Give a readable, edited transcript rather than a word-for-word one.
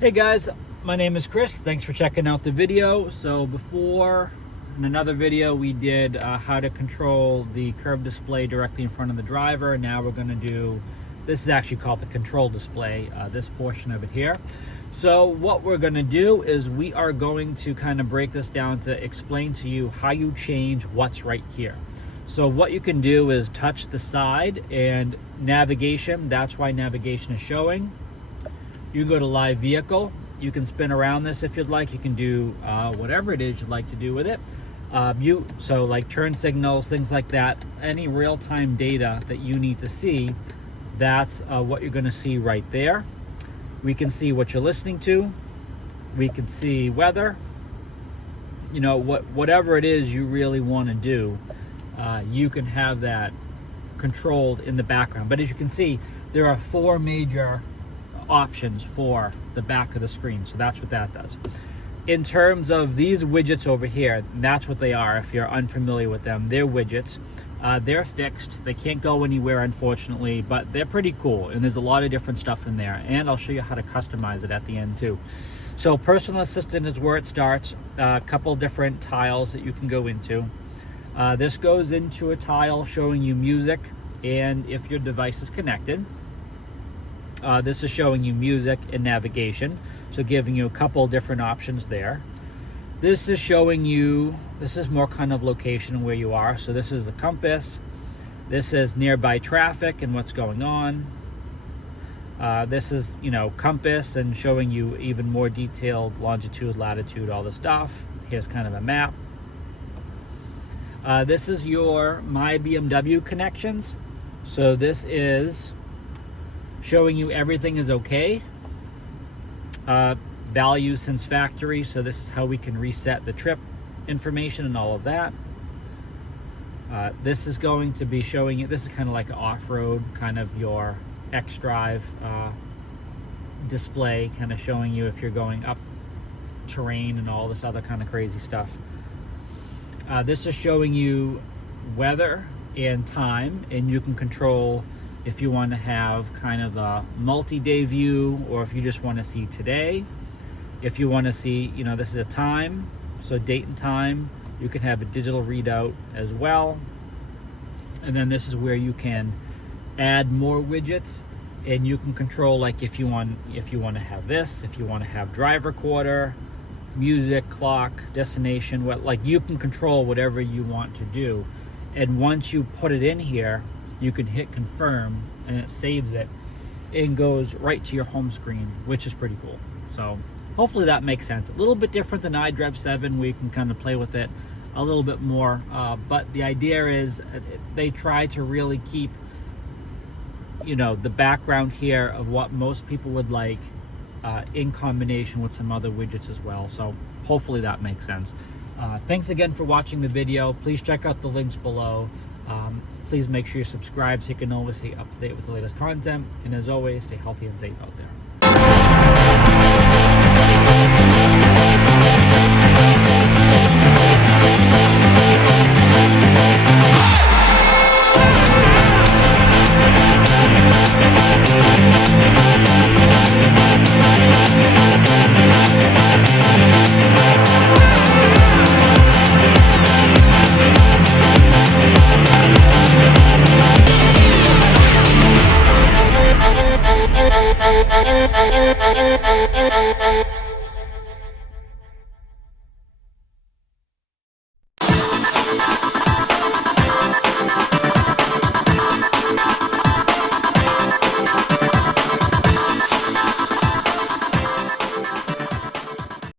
Hey guys, my name is Chris. Thanks for checking out the video. So before, in another video, we did how to control the curved display directly in front of the driver. Now we're going to do, this is actually called the control display, this portion of it here. So what we're going to do is we are going to kind of break this down to explain to you how you change what's right here. So what you can do is touch the side and navigation. That's why navigation is showing. You go to live vehicle. You can spin around this if you'd like. You can do whatever it is you'd like to do with it. So like turn signals, things like that. Any real-time data that you need to see, that's what you're going to see right there. We can see what you're listening to. We can see weather. You know, whatever it is you really want to do, you can have that controlled in the background. But as you can see, there are 4 major options for the back of the screen. So that's what that does. In terms of these widgets over here, that's what they are. If you're unfamiliar with them, they're widgets. They're fixed. They can't go anywhere, unfortunately, but they're pretty cool. And there's a lot of different stuff in there. And I'll show you how to customize it at the end too. So personal assistant is where it starts. A couple different tiles that you can go into. This goes into a tile showing you music and if your device is connected. This is showing you music and navigation, so giving you a couple different options there. This is showing you, this is more kind of location where you are. So this is the compass. This is nearby traffic and what's going on. This is, you know, compass and showing you even more detailed longitude, latitude, all the stuff. Here's kind of a map. This is your My BMW connections. So this is showing you everything is okay. Values since factory, so this is how we can reset the trip information and all of that. This is going to be showing you, this is kind of like an off-road, kind of your iDrive display, kind of showing you if you're going up terrain and all this other kind of crazy stuff. This is showing you weather and time, and you can control if you want to have kind of a multi-day view, or if you just want to see today. If you want to see, you know, this is a time, so date and time. You can have a digital readout as well. And then this is where you can add more widgets, and you can control, like if you want to have this, if you want to have drive recorder, music, clock, destination, like you can control whatever you want to do. And once you put it in here, you can hit confirm and it saves it and goes right to your home screen, which is pretty cool. So hopefully that makes sense. A little bit different than iDrive 7, where you can kind of play with it a little bit more. But the idea is they try to really keep, you know, the background here of what most people would like in combination with some other widgets as well. So hopefully that makes sense. Thanks again for watching the video. Please check out the links below. Please make sure you subscribe so you can always stay up to date with the latest content. And as always, stay healthy and safe out there. Thank you.